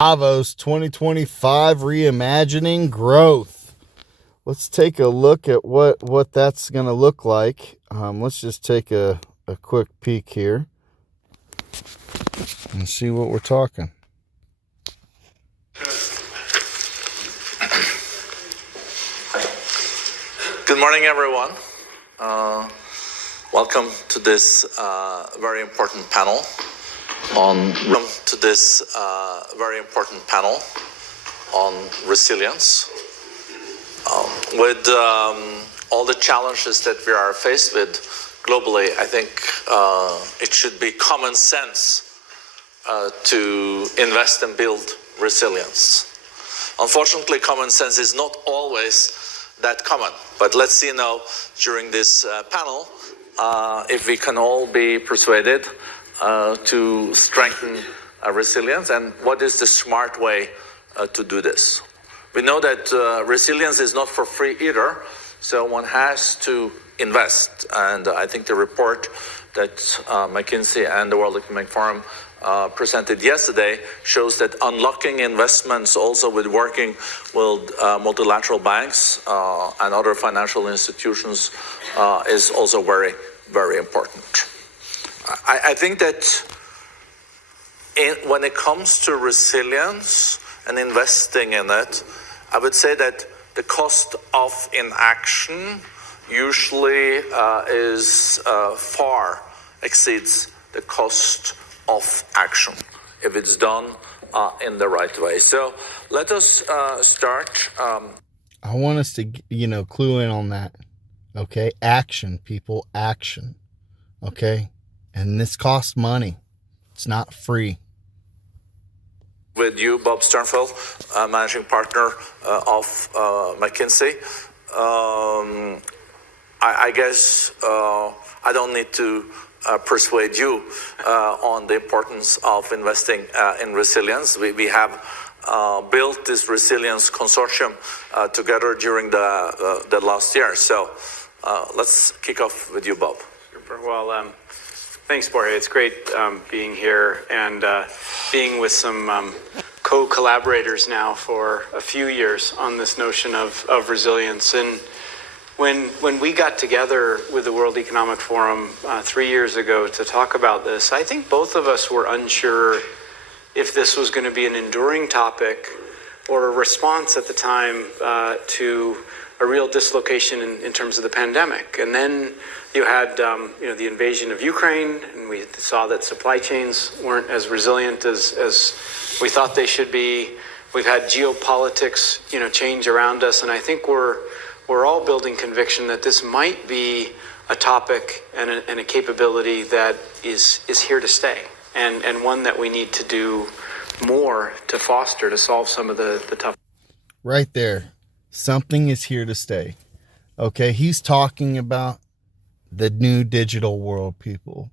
DAVOS 2025 Reimagining Growth. Let's take a look at what that's going to look like. Let's just take a quick peek here and see what we're talking. Good morning, everyone. Welcome to this very important panel on resilience. With all the challenges that we are faced with globally, I think it should be common sense to invest and build resilience. Unfortunately, common sense is not always that common, but let's see now during this panel if we can all be persuaded to strengthen resilience and what is the smart way to do this. We know that resilience is not for free either, so one has to invest, and I think the report that McKinsey and the World Economic Forum presented yesterday shows that unlocking investments also with working with multilateral banks and other financial institutions is also very, very important. I think that when it comes to resilience and investing in it, I would say that the cost of inaction usually far exceeds the cost of action if it's done in the right way. So let us start. I want us to, clue in on that. Okay, action, people, action. Okay, and this costs money. It's not free. With you, Bob Sternfeld, managing partner of McKinsey. I guess I don't need to persuade you on the importance of investing in resilience. We have built this resilience consortium together during the last year. So let's kick off with you, Bob. Super. Well, thanks, Jorge. It's great being here and being with some co-collaborators now for a few years on this notion of resilience. And when we got together with the World Economic Forum 3 years ago to talk about this, I think both of us were unsure if this was going to be an enduring topic or a response at the time to a real dislocation in terms of the pandemic. And then you had the invasion of Ukraine, and we saw that supply chains weren't as resilient as we thought they should be. We've had geopolitics change around us, and I think we're all building conviction that this might be a topic and a capability that is here to stay, and one that we need to do more to foster, to solve some of the tough. Right there. Something is here to stay. Okay, he's talking about the new digital world, people.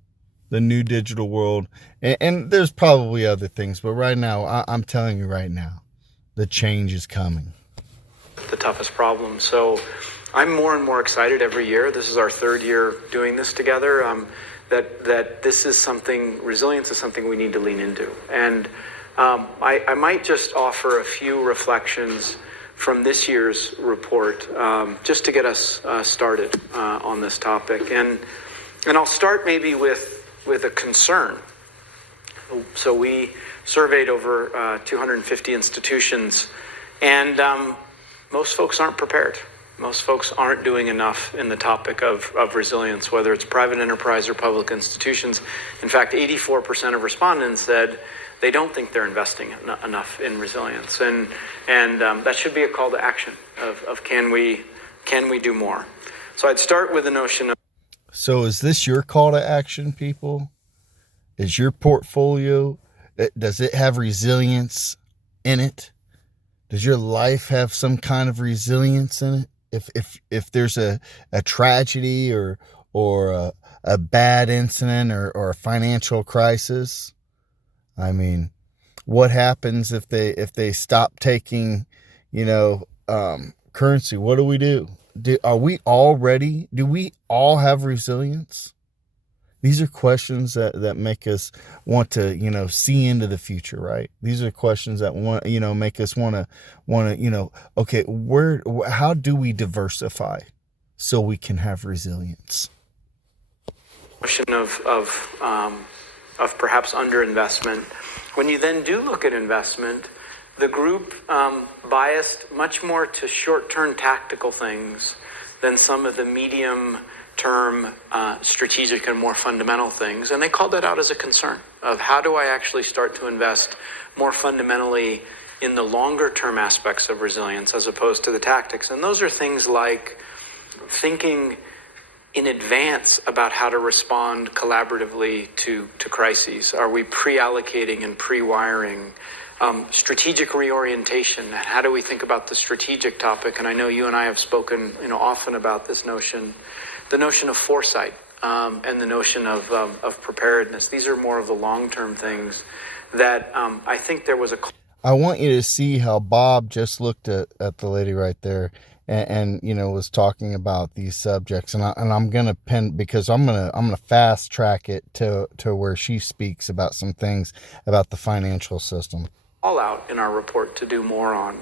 The new digital world. And there's probably other things, but right now, I'm telling you right now, the change is coming. The toughest problem. So I'm more and more excited every year. This is our third year doing this together. That this is something, resilience is something we need to lean into. And I might just offer a few reflections from this year's report, just to get us started on this topic. And I'll start maybe with a concern. So we surveyed over 250 institutions, and most folks aren't prepared. Most folks aren't doing enough in the topic of resilience, whether it's private enterprise or public institutions. In fact, 84% of respondents said they don't think they're investing enough in resilience, and that should be a call to action of can we do more. So I'd start with the notion of. So is this your call to action, people? Is your portfolio, does it have resilience in it? Does your life have some kind of resilience in it? If there's a tragedy or a bad incident or a financial crisis, I mean, what happens if they stop taking, currency? What do we do? Are we all ready? Do we all have resilience? These are questions that make us want to, see into the future, right? These are questions that make us want to, okay, how do we diversify so we can have resilience? Question of perhaps underinvestment. When you then do look at investment, the group biased much more to short-term tactical things than some of the medium-term strategic and more fundamental things. And they called that out as a concern of how do I actually start to invest more fundamentally in the longer-term aspects of resilience as opposed to the tactics. And those are things like thinking in advance about how to respond collaboratively to crises. Are we pre-allocating and pre-wiring? Strategic reorientation, and how do we think about the strategic topic? And I know you and I have spoken, often about this notion, the notion of foresight, and the notion of preparedness. These are more of the long-term things that I think there was a... I want you to see how Bob just looked at the lady right there and was talking about these subjects, and I'm gonna pin, because I'm gonna fast track it to where she speaks about some things about the financial system. All out in our report to do more on.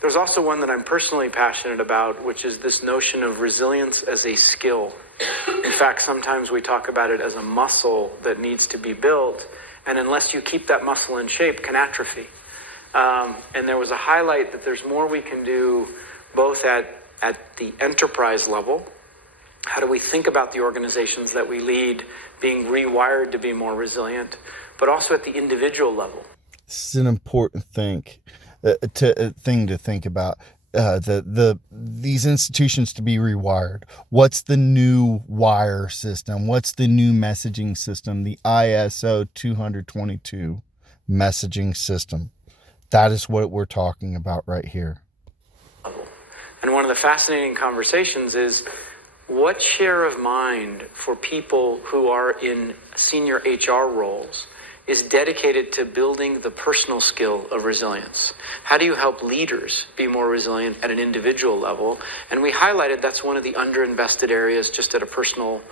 There's also one that I'm personally passionate about, which is this notion of resilience as a skill. In fact, sometimes we talk about it as a muscle that needs to be built, and unless you keep that muscle in shape, can atrophy. And there was a highlight that there's more we can do both at the enterprise level. How do we think about the organizations that we lead being rewired to be more resilient, but also at the individual level? This is an important thing to think about. These institutions to be rewired. What's the new wire system? What's the new messaging system? The ISO 222 messaging system. That is what we're talking about right here. And one of the fascinating conversations is what share of mind for people who are in senior HR roles is dedicated to building the personal skill of resilience? How do you help leaders be more resilient at an individual level? And we highlighted that's one of the underinvested areas just at a personal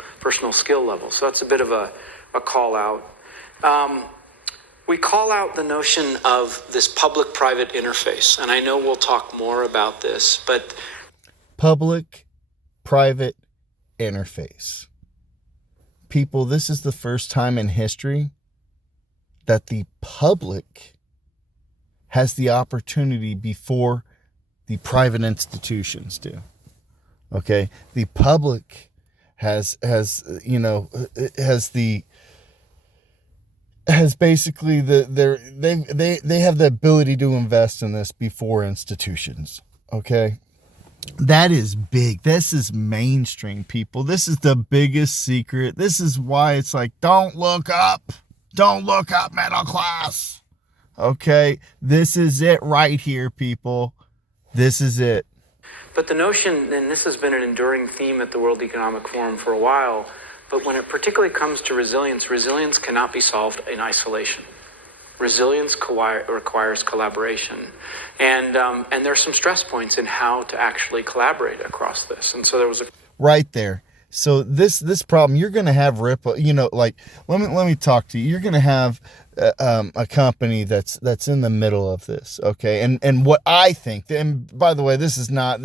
skill level. So that's a bit of a call out. We call out the notion of this public-private interface, and I know we'll talk more about this, but... Public-private interface. People, this is the first time in history that the public has the opportunity before the private institutions do. Okay? The public has basically they have the ability to invest in this before institutions. Okay? That is big. This is mainstream, people. This is the biggest secret. This is why it's like, don't look up. Don't look up, middle class. Okay? This is it right here, people. This is it. But the notion, and this has been an enduring theme at the World Economic Forum for a while, but when it particularly comes to resilience, resilience cannot be solved in isolation. Resilience requires collaboration. And there are some stress points in how to actually collaborate across this. And so there was a... Right there. So this problem, you're going to have ripple, let me talk to you. You're going to have a company that's in the middle of this. Okay. And what I think, and by the way, this is not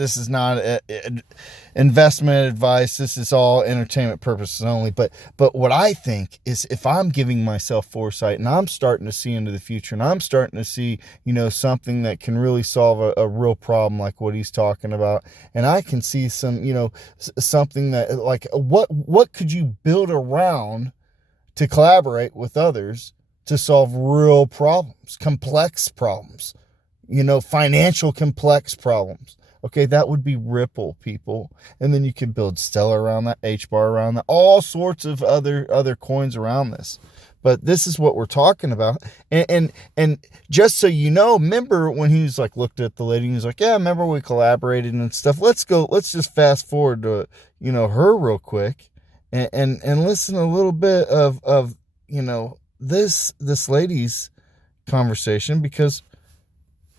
investment advice. This is all entertainment purposes only. But what I think is, if I'm giving myself foresight and I'm starting to see into the future and I'm starting to see, something that can really solve a real problem like what he's talking about. And I can see some, something that like, what could you build around to collaborate with others to solve real problems, complex problems, financial complex problems. Okay, that would be Ripple, people. And then you could build Stellar around that, HBAR around that, all sorts of other coins around this. But this is what we're talking about. And just so you know, remember when he was like, looked at the lady and he was like, yeah, remember we collaborated and stuff. Let's just fast forward to, her real quick and listen a little bit of this lady's conversation, because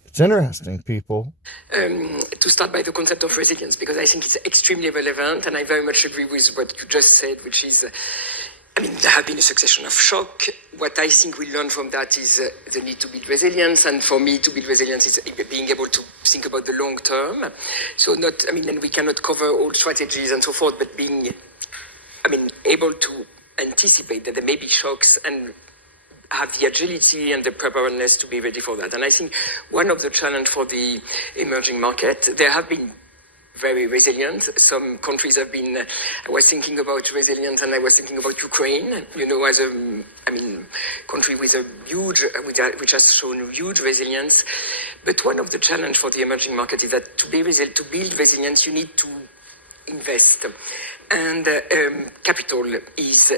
It's interesting, people. To start by the concept of resilience, because I think it's extremely relevant, and I very much agree with what you just said, which is, there have been a succession of shock. What I think we learn from that is the need to build resilience, and for me, to build resilience is being able to think about the long term. So and we cannot cover all strategies and so forth, but being, able to anticipate that there may be shocks and have the agility and the preparedness to be ready for that. And I think one of the challenge for the emerging market, they have been very resilient. Some countries have been, I was thinking about resilience and I was thinking about Ukraine, as a, country with a huge, which has shown huge resilience. But one of the challenge for the emerging market is that to build resilience, you need to invest. And capital is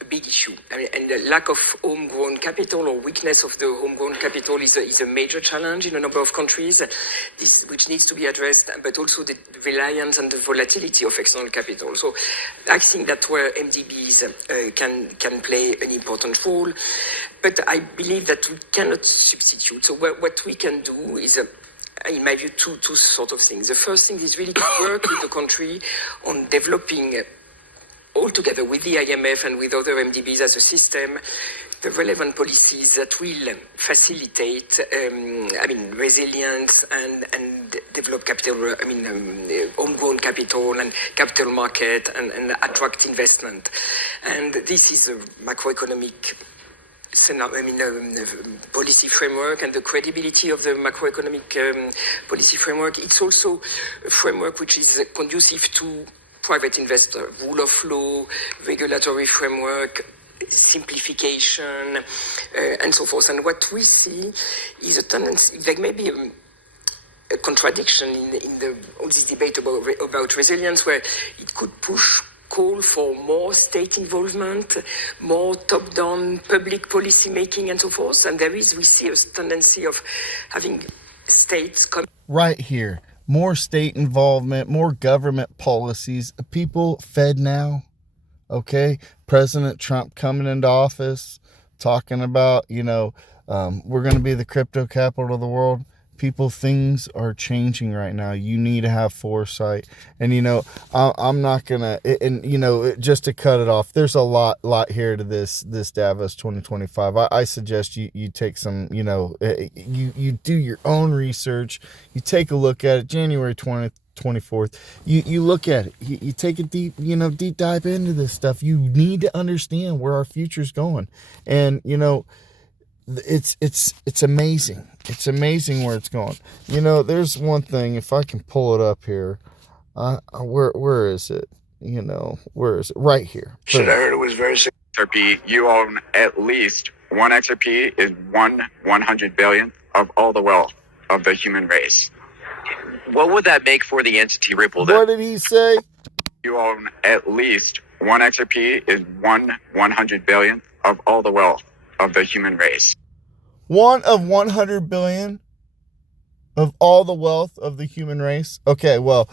a big issue. And the lack of homegrown capital or weakness of the homegrown capital is a major challenge in a number of countries, which needs to be addressed, but also the reliance and the volatility of external capital. So I think that's where MDBs can play an important role. But I believe that we cannot substitute. So what we can do is in my view, two sort of things. The first thing is really to work with the country on developing, all together with the IMF and with other MDBs as a system, the relevant policies that will facilitate, resilience and develop capital, homegrown capital and capital market and attract investment. And this is a macroeconomic policy framework and the credibility of the macroeconomic policy framework. It's also a framework which is conducive to private investor, rule of law, regulatory framework, simplification, and so forth. And what we see is a tendency, there may be a contradiction in all this debate about resilience, where it could call for more state involvement, more top-down public policy making, and so forth. And we see a tendency of having states come right here. More state involvement, more government policies. People fed now. Okay, President Trump coming into office, talking about, we're going to be the crypto capital of the world. People, things are changing right now. You need to have foresight. And, I'm not going to, and, just to cut it off, there's a lot here to this Davos 2025. I suggest you take some, you do your own research. You take a look at it, January 20th. 24th. You look at it. You take a deep dive into this stuff. You need to understand where our future's going. And, it's amazing. It's amazing where it's going. There's one thing, if I can pull it up here. Where is it? Where is it? Right here. I heard it was very XRP. You own at least one XRP is 1/100 billionth of all the wealth of the human race. What would that make for the entity Ripple then? What did he say? You own at least one XRP is 1/100 billionth of all the wealth of the human race. 1 of 100 billion of all the wealth of the human race? Okay, well,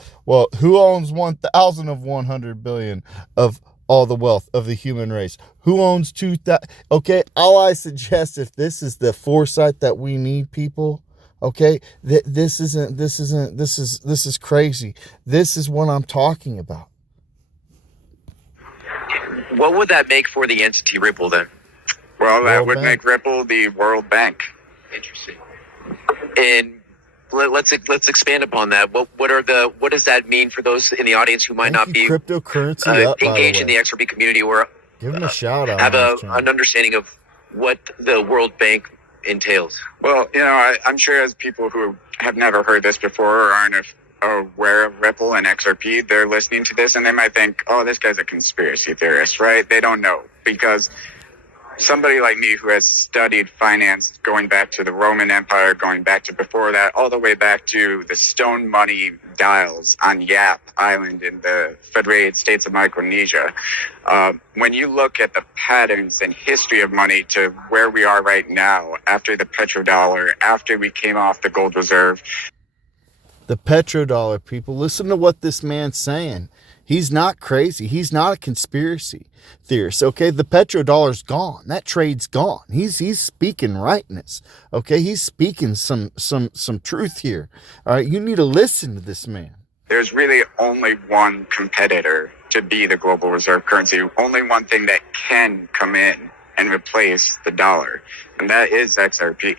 who owns 1,000 of 100 billion of all the wealth of the human race? Who owns 2,000? Okay, all I suggest, if this is the foresight that we need, people, okay, this is crazy. This is what I'm talking about. What would that make for the entity Ripple then? Well, that would make Ripple the World Bank. Interesting. And let's expand upon that. What does that mean for those in the audience who might not be cryptocurrency engaged in the XRP community, or give them a shout out, have an understanding of what the World Bank entails? Well, I'm sure as people who have never heard this before or aren't aware of Ripple and XRP, they're listening to this and they might think, oh, this guy's a conspiracy theorist, right? They don't know, because somebody like me who has studied finance going back to the Roman Empire, going back to before that, all the way back to the stone money dials on Yap Island in the Federated States of Micronesia. When you look at the patterns and history of money to where we are right now, after the petrodollar, after we came off the gold reserve. The petrodollar, people, listen to what this man's saying. He's not crazy. He's not a conspiracy theorist. Okay, the petrodollar's gone. That trade's gone. He's speaking rightness. Okay, he's speaking some truth here. All right, you need to listen to this man. There's really only one competitor to be the global reserve currency. Only one thing that can come in and replace the dollar, and that is XRP.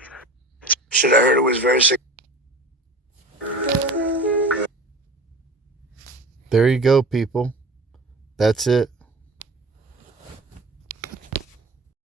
Shit, I heard it was very sick. There you go, people. That's it.